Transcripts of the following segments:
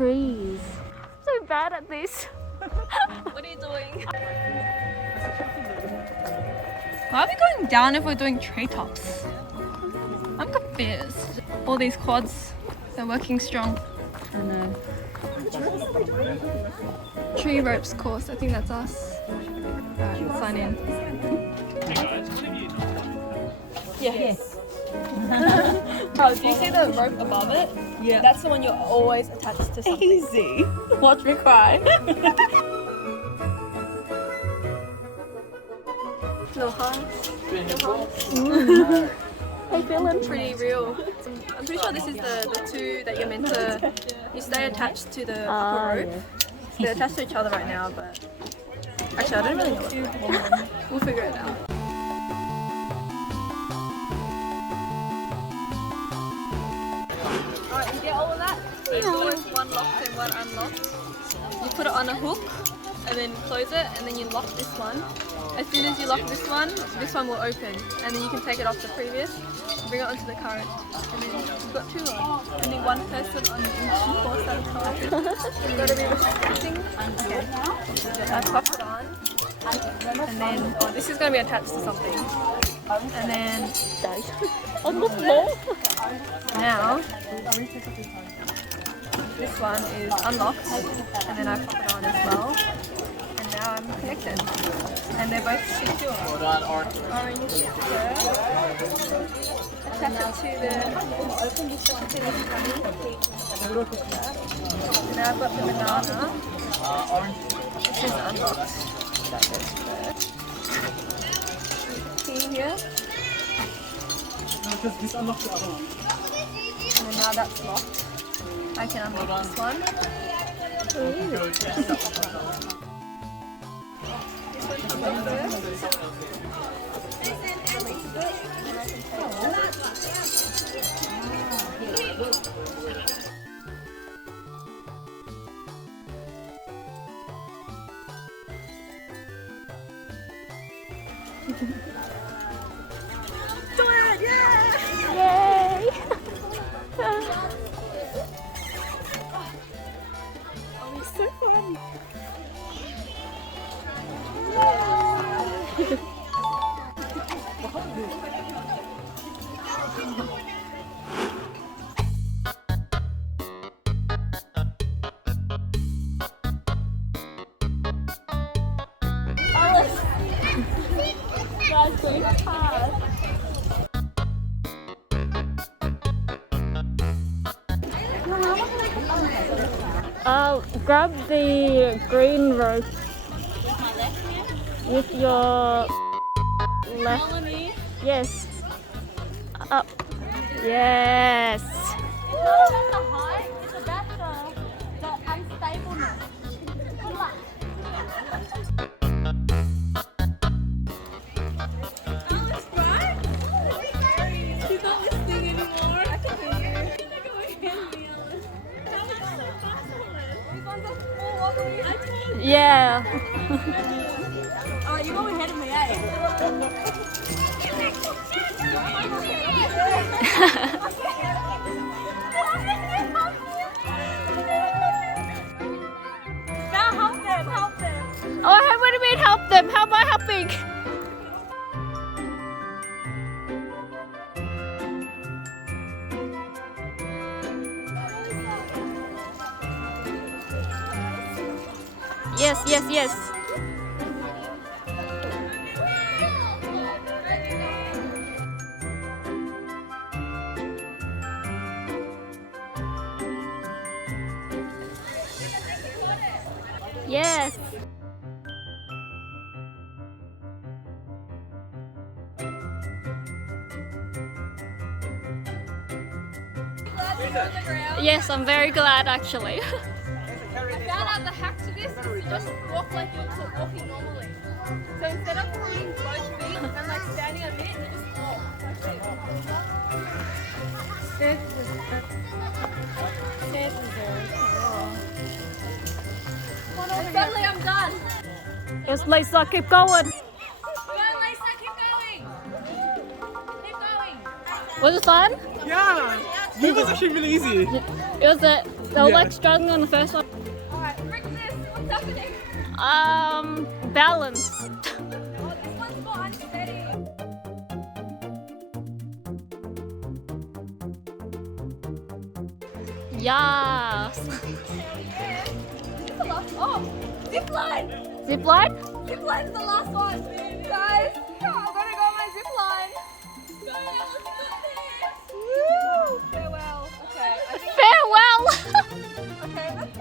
trees. So bad at this. What are you doing? Why are we going down if we're doing treetops? I'm confused. All these quads are working strong. I know. Tree ropes course, I think that's us. Alright, let's sign in. Yes. Bro, do you see the rope above it? Yeah. That's the one you're always attached to something. Easy. Watch me cry. Little hearts. I'm feeling pretty real. I'm pretty sure this is the two that you're meant to. You stay attached to the upper rope. Yeah. So they're attached to each other right now, but actually I don't really know what. We'll figure it out. Alright, you get all of that? There's always one locked and one unlocked. You put it on a hook and then close it, and then you lock this one. As soon as you lock this one will open, and then you can take it off the previous, bring it onto the current, and then you've got two on. Only one person on each course at a time. You've got to be restricting. Okay. I pop it on, and then this is going to be attached to something, and then On the floor? now this one is unlocked, and then I pop it on as well. Now I'm connected, and they're both secure. Orange secure. Attach it to this bunny. Now I've got the banana. This is unlocked. That goes first. Key here. Because this unlocks the other one. And then now that's locked. I can unlock this one. Do it! Yeah! Yay! Oh, it's so fun. Guys, going hard. Grab the green rope with your left. Yes. Up. Yes. The height is about the unstableness. She's not listening anymore. I can hear you. Yeah. Oh, you're going ahead of me, eh? Now help them. Oh, what do you mean help them? How am I helping? Yes, yes, yes. Yes. Yes, I'm very glad actually. I found out the hack to this is to just walk like you're walking normally. So instead of putting both feet and like standing a bit, you just walk like this. Suddenly I'm done. Yes, Lisa, keep going. Go Lisa, keep going. Keep going. Was it fun? Yeah! It was actually really easy. It was it. They were like struggling on the first one. Alright, Rick, this. What's happening? Balance. Oh, this one's more unsteady. Yes. This is the last. Oh, zip line. Zip line? Zip line is the last one. Guys, I'm gonna go on my zip line. Guys, let's do this. Woo! Farewell. Okay. I think Farewell. Okay, let's go.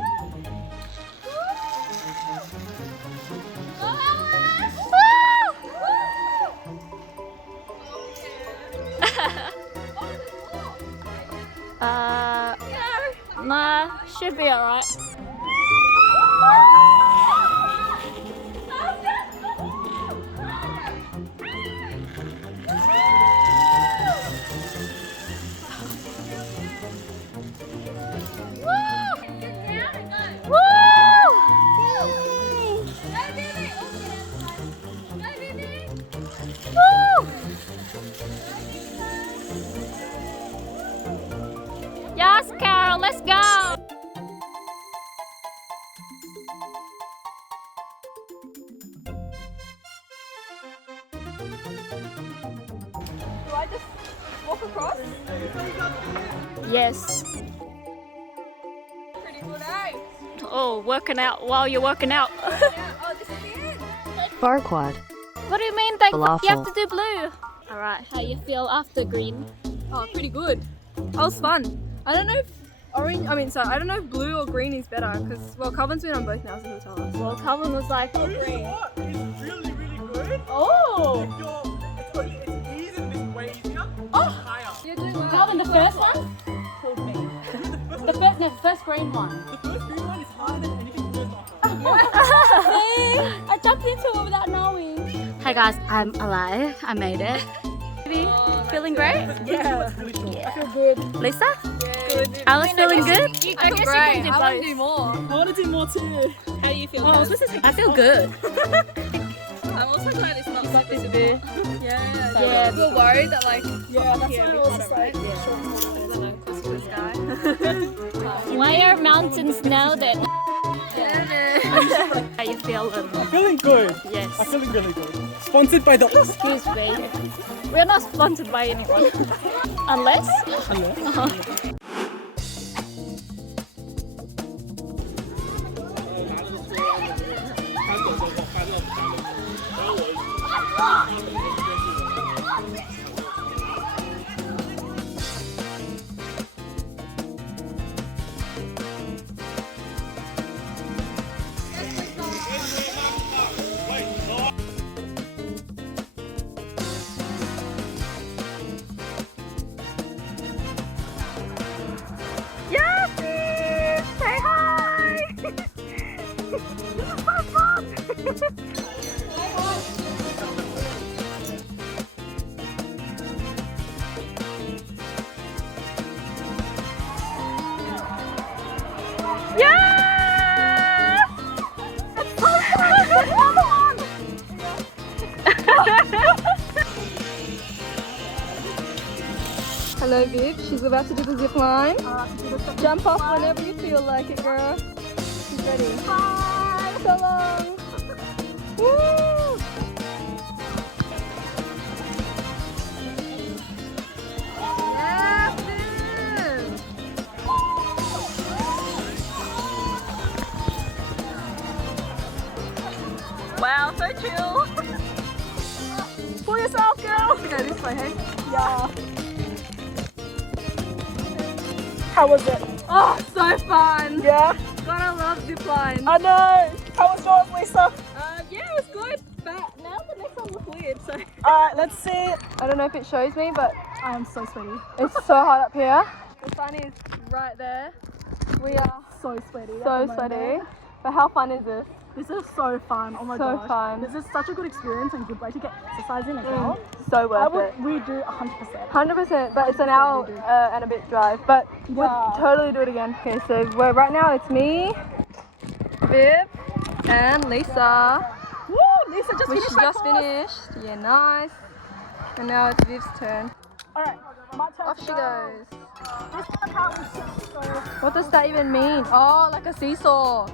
Nah, should be alright. Yes, Carol, let's go. Do I just walk across? Yes. Pretty good, eh? Oh, working out while you're working out. Yeah. Oh, this is the end. Farquad. What do you mean? You have Falafel. to do blue. Alright, how you feel after green? Oh, pretty good. That was fun. I don't know if I don't know if blue or green is better because, well, Calvin's been on both now, so he'll tell us. Well, Calvin was like, You know what? It's really, really good. oh. It's easy and it's way easier. Oh. Higher. You're doing well. Calvin, the first one? Called me. The first green one. The first green one is harder than anything first offer. I jumped into it without knowing. Hey guys, I'm alive. I made it. Feeling great? Yeah. Really short. I feel good. Lisa? Good. Alice feeling good? I feel great. I want to do more. I want to do more too. How do you feel? Oh, Kaz? I feel good. I'm also glad it's not super severe. Yeah. Yeah. We were worried that like Yeah, that's here why I we was had just it, like, right? I don't know, close to the sky. Why are mountains now then? Yeah, man. How you feeling? I'm feeling good. Yes. I'm feeling really good. Sponsored by the. Excuse me. We're not sponsored by anyone. Unless? Hello, Viv. She's about to do the zip line. Jump off whenever you feel like it, girl. She's ready. Hi. So long. Woo. Yes, Viv. Wow, so chill. Pull yourself, girl. Go this way, hey? Yeah. How was it? Oh, so fun. Yeah. Gotta love zip line. I know. How was yours, Lisa? Yeah, it was good, but now the next one looks weird, so. Alright, let's see. I don't know if it shows me, but I am so sweaty. it's so hot up here. The sun is right there. We are So sweaty. so sweaty. But how fun is this? This is so fun. Oh my So gosh. fun. This is such a good experience and good way to get exercise in as well. So I worth would it. redo 100%. 100%, but it's an hour and a bit drive. But we'd Yeah. totally do it again. Okay, so right now it's me, Viv, and Lisa. Woo! Lisa just Which finished she that just course. finished. Yeah, nice. And now it's Viv's turn. Alright, my turn. Off to she go. goes. This one can't be tipped, so. What does that even mean? Oh, like a seesaw. Oh, no,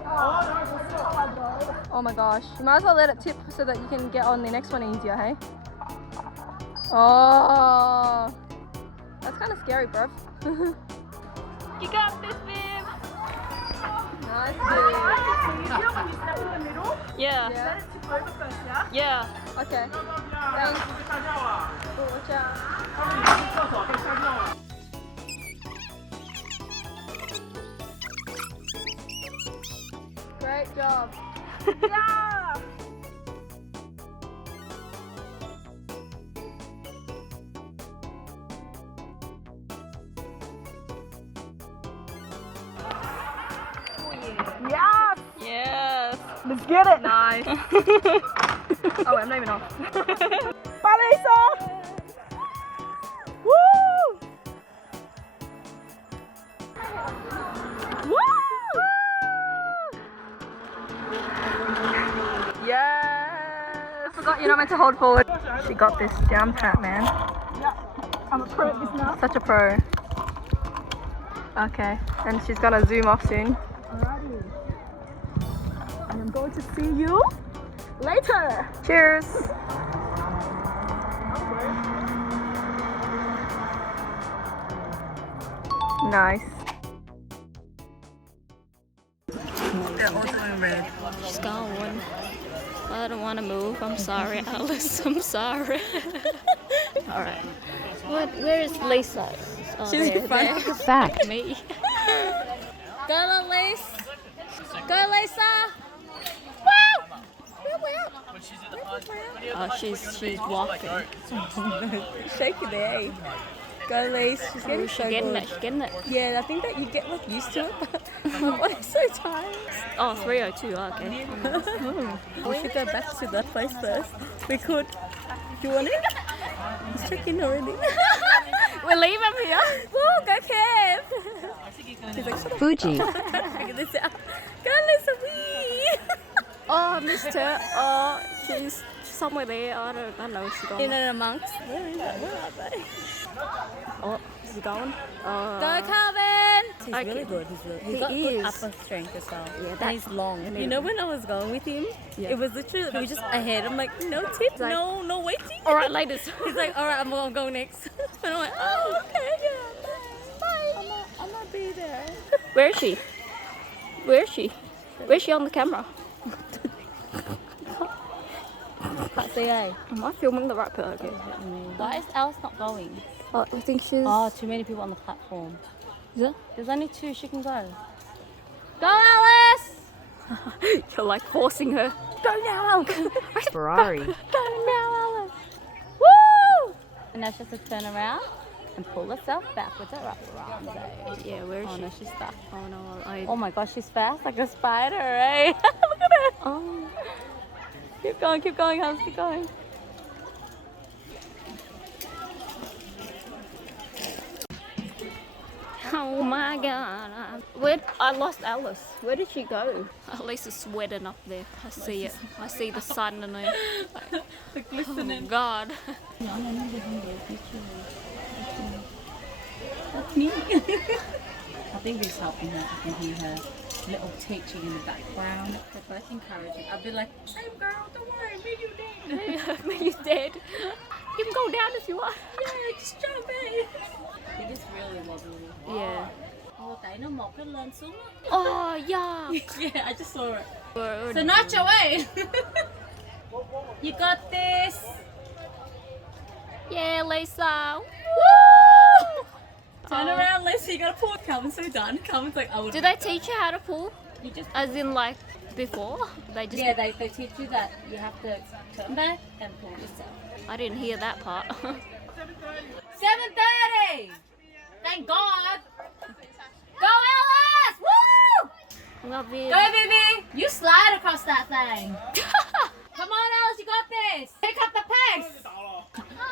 we'll see how I go. Oh my gosh. You might as well let it tip so that you can get on the next one easier, hey? Oh. That's kind of scary, bruv. You got this, babe. Nice, So dude. you feel when you step in the middle, Yeah. Yeah. let it tip over first, yeah? Yeah. Okay. Thanks. Oh, watch out. Great job. Yeah! Yes! Yes. Let's get it! Nice. Oh, I'm not even off. Bye, Lisa! Woo! Woo! Yes. I forgot you're not meant to hold forward. She got this down pat, man. Yeah, I'm a pro at this now. Such a pro. Okay, and she's gonna zoom off soon. Alrighty. And I'm going to see you later. Cheers. Nice. They're all doing red. She's going. I don't want to move. I'm sorry, Alice. I'm sorry. All right. Where is Lisa? Oh, She's there, in front. there. Back me. Go, Lisa. Go, Lisa. Woo! Oh, she's walking. Shaky there. Go, Lise. She's getting She's so getting good. it. She's getting it. Yeah, I think that you get like used to it, but my body's so tired. Oh, 302. Okay. We should go back to that place first. We could. Do you want it? Let's check in already. We'll leave him here. Woo, go Kev! She's like, shut up. Fuji. Figure this out. Go, Lisa, wee! Oh, I missed her. Oh, she's somewhere there. I don't know. She's gone. In and amongst. Where is it? Where are they? Oh, is he going? Go, Calvin! He's Okay. really good. He's He got good is. upper strength as well. Yeah, And that- he's long. I need You know it. when I was going with him, Yeah. it was literally, he was just ahead. I'm like, no tips, Like- no waiting. All right, ladies. He's like, all right, I'm gonna go next. And I'm like, oh, okay, yeah, bye. I'm not be there. Where is she? Where is she? Where's she on the camera? Can't say hey. Am I filming the right part? Okay. Why is Alice not going? Oh, I think she's. Oh, too many people on the platform. Is it? There's only two, she can go. Go, Alice! You're like forcing her. Go now, Alice. Ferrari. Go now, Alice. Woo! And now she has to turn around and pull herself back with her upper arms. Eh? Yeah, where is Oh she? no, she's stuck. Oh no, I. Oh my gosh, she's fast like a spider, eh? Look at her. Oh. Keep going, Alice, keep going. Oh my god. Where I lost Alice. Where did she go? Alice is sweating up there. I see it. I see the sun and the glistening. Oh god. I think it's helping her. I can hear her little teaching in the background. They're both encouraging. I'd be like, hey girl, don't worry, me you dead. Me, you dead. You can go down if you want. Yeah, just jump in. It is really wobbly. Yeah. Oh, tay nó mọc nó lên xuống á. Oh yeah. Yeah, I just saw it. So So notch away. You got this. yeah, Lisa. Woo! Turn Oh. around, Lisa. You gotta pull it. Calvin's so done. Calvin's like, oh. Did they teach you how to pull? You just. As in like before? They just Yeah, they teach you that you have to turn back and pull yourself. I didn't hear that part. 7:30. Thank God. Go, Alice! Woo! Love you. Go, Vivi. You slide across that thing. Come on, Alice. You got this. Pick up the pace.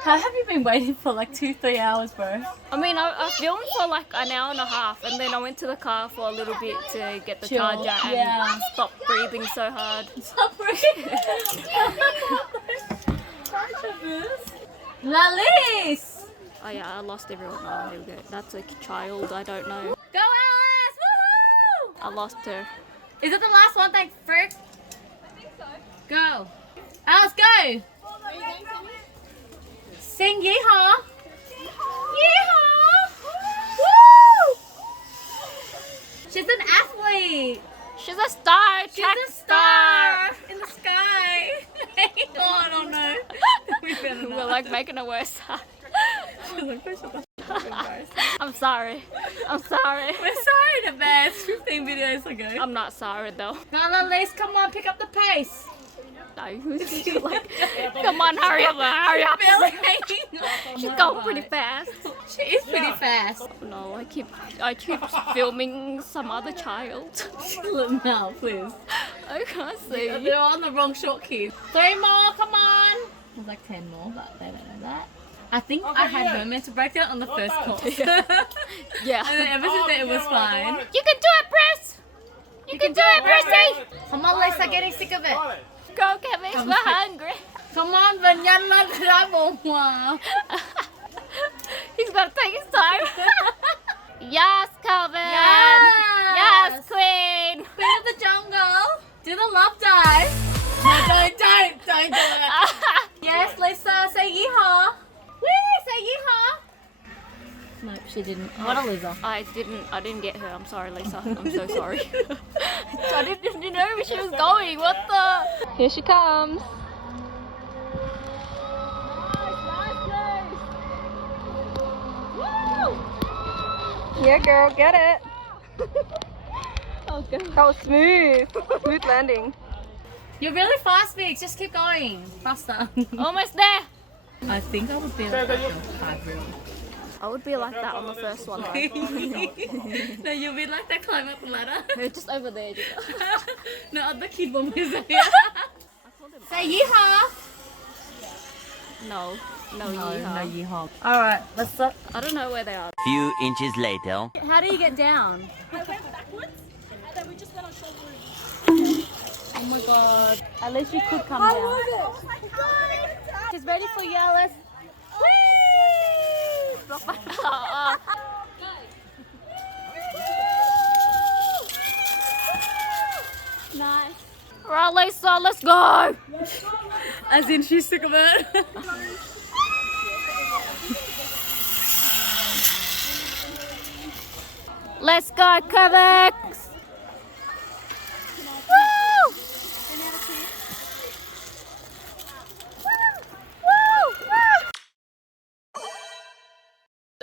How have you been waiting for like 2-3 hours, bro? I mean, I filmed for like an hour and a half, and then I went to the car for a little bit to get the Chill, charger and yeah. stop breathing so hard. Stop breathing. Lalice. Oh yeah, I lost everyone. Oh, here we go. That's a child. I don't know. Go Alice! Woohoo! I lost her. Is it the last one? Thanks, Frick. I think so. Go. Alice, go! Sing yeehaw! Yeehaw! Woo! She's an athlete! She's a star. She's a star in the sky! Oh, no, no. We're like making it worse. I'm sorry. I'm sorry. We're sorry in advance 15 videos ago. I'm not sorry though. Now, Elise, come on, pick up the pace. No. Like, come on, hurry up, hurry up. She's going pretty fast. She is pretty fast. No, I keep filming some other child. No, please. I can't see. They're on the wrong short key. 3 more, come on. There's like 10 more, but they don't know that. I think I had her meant to break down on the first course. Yeah. And then ever since then it was fine. You can do it, Bruce! You can do it, Brucey! Come on, Lisa, getting sick of it. Go, Kevin, we're hungry. Come on, bệnh nhân lên ra bụng mà. He's gotta take his time. Yes, Calvin! Yes! Yes, Queen! Queen of the jungle. Do the love dive. No, don't do it. Yes, Lisa, say yeehaw. Woo, say yeehaw. No, she didn't. What a loser. I didn't get her. I'm sorry, Lisa. I'm so sorry. I didn't know where she was going. What the? Here she comes. Yeah, girl, get it. Okay. That was smooth. Smooth landing. You're really fast, Vix. Just keep going. Faster. Almost there. I think I would be like that on 5 reel. I would be like that on the first one. No, you'll be like that climb up the ladder. Just over there. No, the kid one is there. Say yeehaw. No, yeehaw. yeehaw. Alright, let's start. I don't know where they are. Few inches later. How do you get down? I went backwards and then we just went on short route. Oh my god. At least you could come down. Oh my god! She's ready for you, Alice. Nice. Alright, Lisa, let's go. As in, she's sick of it. Let's go, Quebec.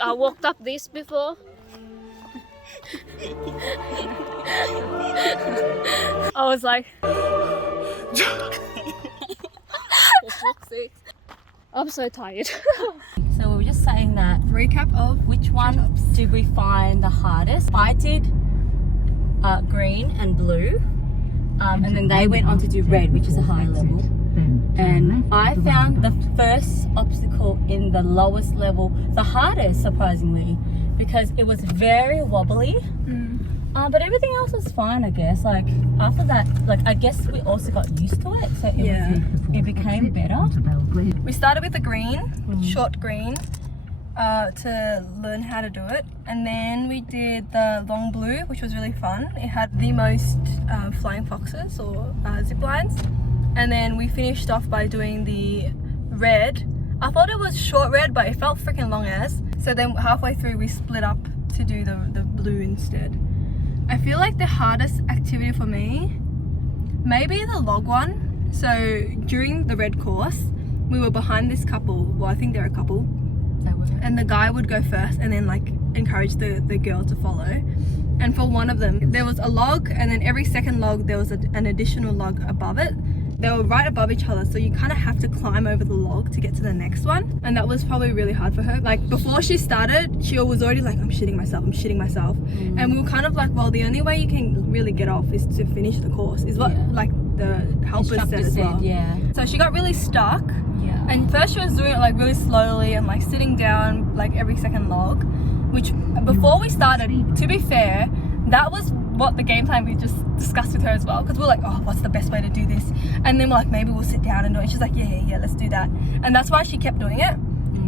I walked up this before. I was like, I'm so tired. So we were just saying that. Recap of Which one did we find the hardest? I did green and blue. And then they went on to do red, which is a higher level. And I found the first obstacle in the lowest level the hardest, surprisingly, because it was very wobbly. But everything else was fine, I guess. Like after that, like I guess we also got used to it, so it became better. We started with the green, short green, to learn how to do it, and then we did the long blue, which was really fun. It had the most flying foxes or zip lines, and then we finished off by doing the red. I thought it was short red, but it felt freaking long as. So then halfway through we split up to do the blue instead. I feel like the hardest activity for me, maybe the log one. So during the red course, we were behind this couple. Well, I think they're a couple. And the guy would go first and then like encourage the girl to follow. And for one of them, there was a log, and then every second log there was an additional log above it. They were right above each other, so you kind of have to climb over the log to get to the next one. And that was probably really hard for her. Like before she started, she was already like, I'm shitting myself. And we were kind of like, well, the only way you can really get off is to finish the course, is what like the helpers said as well. So she got really stuck. And first she was doing it like really slowly and like sitting down like every second log, which before we started, to be fair, that was what the game plan we just discussed with her as well, because we're like, oh, what's the best way to do this? And then we're like, maybe we'll sit down and do it. And she's like, yeah, let's do that. And that's why she kept doing it.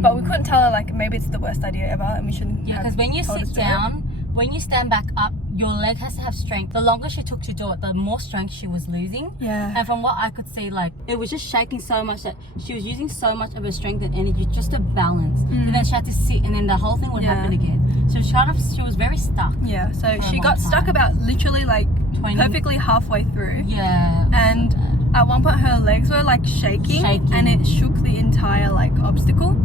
But we couldn't tell her like maybe it's the worst idea ever and we shouldn't. Yeah, because when you sit down, when you stand back up, your leg has to have strength. The longer she took to do it, the more strength she was losing. Yeah. And from what I could see, like, it was just shaking so much that she was using so much of her strength and energy just to balance. And then she had to sit, and then the whole thing would happen again. So she was very stuck. Yeah, so she got stuck about literally like 20 perfectly halfway through. Yeah. And at one point her legs were like shaking and it shook the entire like obstacle.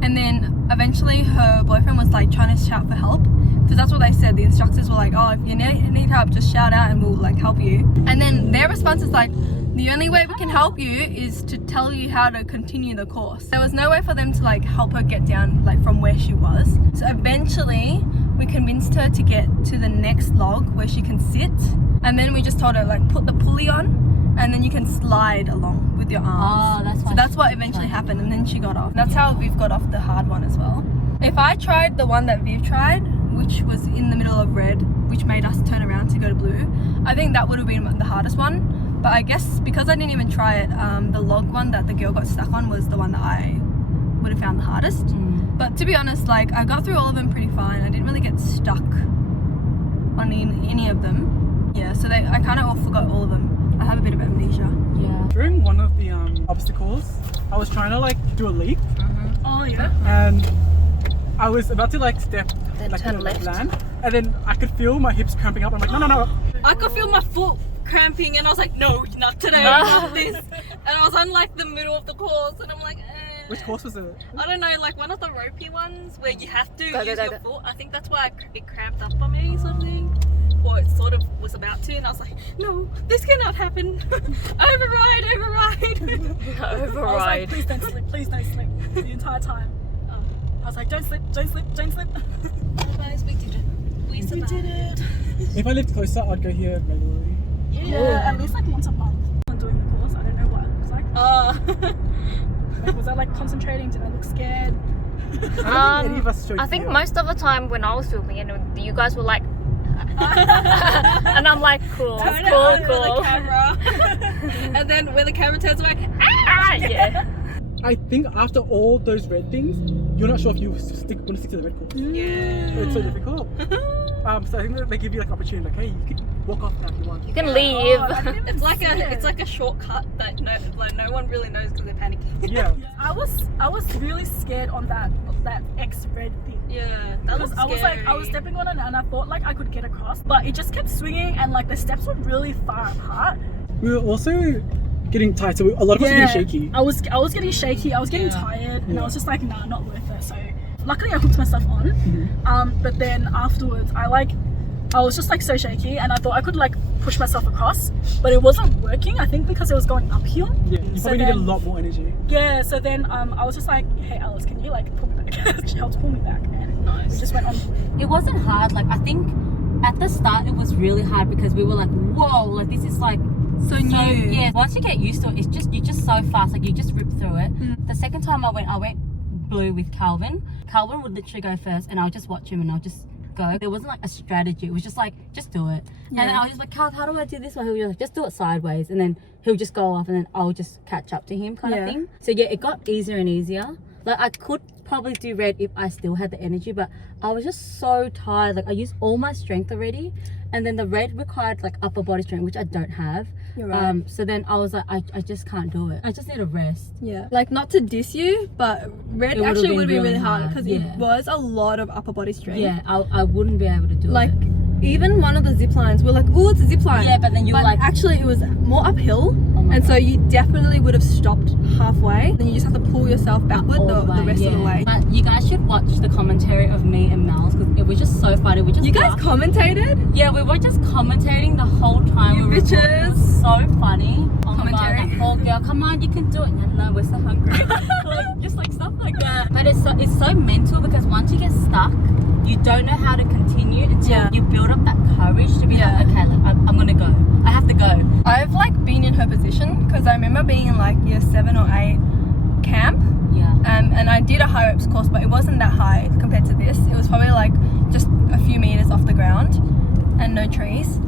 And then eventually her boyfriend was like trying to shout for help, because that's what they said. The instructors were like, oh, if you need help, just shout out and we'll like help you. And then their response is like, the only way we can help you is to tell you how to continue the course. There was no way for them to like help her get down like from where she was. So eventually we convinced her to get to the next log where she can sit, and then we just told her like put the pulley on and then you can slide along with your arms. Oh, that's what eventually happened, and then she got off. That's how Viv got off the hard one as well. If I tried the one that Viv tried, which was in the middle of red, which made us turn around to go to blue, I think that would have been the hardest one. But I guess because I didn't even try it, the log one that the girl got stuck on was the one that I would have found the hardest. But to be honest, like I got through all of them pretty fine. I didn't really get stuck on any of them. Yeah, so I kind of all forgot all of them. I have a bit of amnesia. Yeah. During one of the obstacles, I was trying to like do a leap. Oh yeah. And I was about to like step like turn left. land, and then I could feel my hips cramping up. I'm like, no. I could feel my foot cramping and I was like, no, not today, not this. And I was on like the middle of the course and I'm like, Which course was it? I don't know, like one of the ropey ones where you have to use your foot. I think that's why it cramped up on me, sort of thing. Or it sort of was about to, and I was like, no, this cannot happen. Override. I was like, please don't slip the entire time. I was like, don't slip. Guys, we did it. We did it. If I lived closer, I'd go here regularly. Yeah. At least like once a month. I'm doing the course. I don't know what it was like. Like, was I like concentrating? Did I look scared? I think most of the time when I was filming it, you guys were like, and I'm like, cool. The camera. And then when the camera turns away, yeah. I think after all those red things, you're not sure if you want to stick to the red course. Yeah. It's so difficult. So I think that they give you like opportunity, like, hey, you can walk off now if you want. You can leave. It's like a shortcut that no one really knows because they're panicking. Yeah. I was really scared on that X red thing. Yeah, that was scary. I was stepping on it and I thought like I could get across, but it just kept swinging and like the steps were really far apart. We were also getting tired, so a lot of us were getting shaky. I was getting shaky. I was getting tired, and I was just like, nah, not worth it. So luckily I hooked myself on. But then afterwards, I was just like so shaky, and I thought I could like push myself across, but it wasn't working. I think because it was going uphill. Yeah, you probably needed a lot more energy. Yeah. So then I was just like, hey Alice, can you like pull me back? She helped pull me back, and we just went on. It wasn't hard. Like I think at the start it was really hard because we were like, whoa, like this is like so new. Yeah. Once you get used to it, you're just so fast. Like you just rip through it. The second time I went blue with Calvin. Calvin would literally go first, and I'll just watch him, and I'll just go. There wasn't like a strategy. It was just like, just do it. Yeah. And I was just like, Calv, how do I do this one? He was like, just do it sideways, and then he'll just go off, and then I'll just catch up to him, kind of thing. So yeah, it got easier and easier. Like I could probably do red if I still had the energy, but I was just so tired. Like I used all my strength already, and then the red required like upper body strength, which I don't have. You're right. So then I was like, I just can't do it. I just need a rest. Yeah. Like not to diss you, but red actually would have been really hard because it was a lot of upper body strength. Yeah, I wouldn't be able to do it. Like even one of the zip lines, we're like, oh, it's a zip line. Yeah, but then you were like, actually it was more uphill, and so you definitely would have stopped halfway. Then you just have to pull yourself backward the rest of the way. But you guys should watch the commentary of me and Mel's because it was just so funny. You guys commentated? Yeah, we were just commentating the whole time. You bitches. So funny. Oh Commentary. My God, that poor girl, come on, you can do it. No, we're so hungry. just like stuff like that. But it's so mental because once you get stuck, you don't know how to continue until you build up that courage to be like, okay, like, I'm gonna go. I have to go. I've like been in her position because I remember being in like year 7 or 8 camp. Yeah. And I did a high ropes course, but it wasn't that high compared to this. It was probably like just a few meters off the ground and no trees.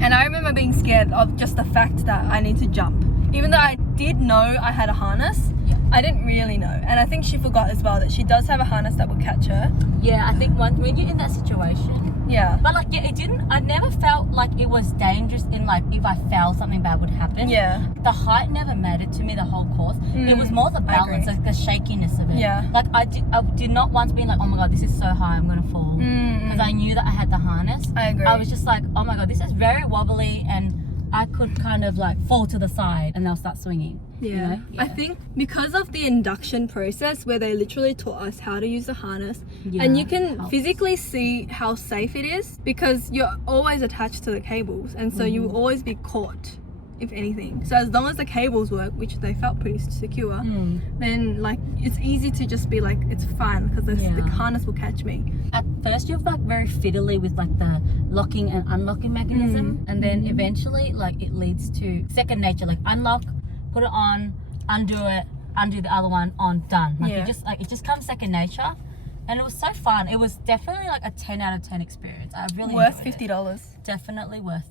And I remember being scared of just the fact that I need to jump. Even though I did know I had a harness, I didn't really know, and I think she forgot as well that she does have a harness that will catch her. Yeah, I think when you're in that situation. Yeah. But like, yeah, it didn't. I never felt like it was dangerous in like if I fell, something bad would happen. Yeah. The height never mattered to me the whole course. It was more the balance, like the shakiness of it. Yeah. Like I did not once be like, oh my god, this is so high, I'm gonna fall. Because I knew that I had the harness. I agree. I was just like, oh my god, this is very wobbly, and I could kind of like fall to the side and they'll start swinging. Yeah. You know? I think because of the induction process where they literally taught us how to use the harness, Yeah, and you can helps. physically see how safe it is because you're always attached to the cables, and so you will always be caught if anything. So as long as the cables work, which they felt pretty secure, then like it's easy to just be like, it's fine because the harness will catch me. At first you're like very fiddly with like the locking and unlocking mechanism, and then eventually like it leads to second nature, like unlock, put it on, undo the other one, on, done. Like it just comes second nature, and it was so fun. It was definitely like a 10 out of 10 experience. I really Worth enjoyed it. $50. Definitely worth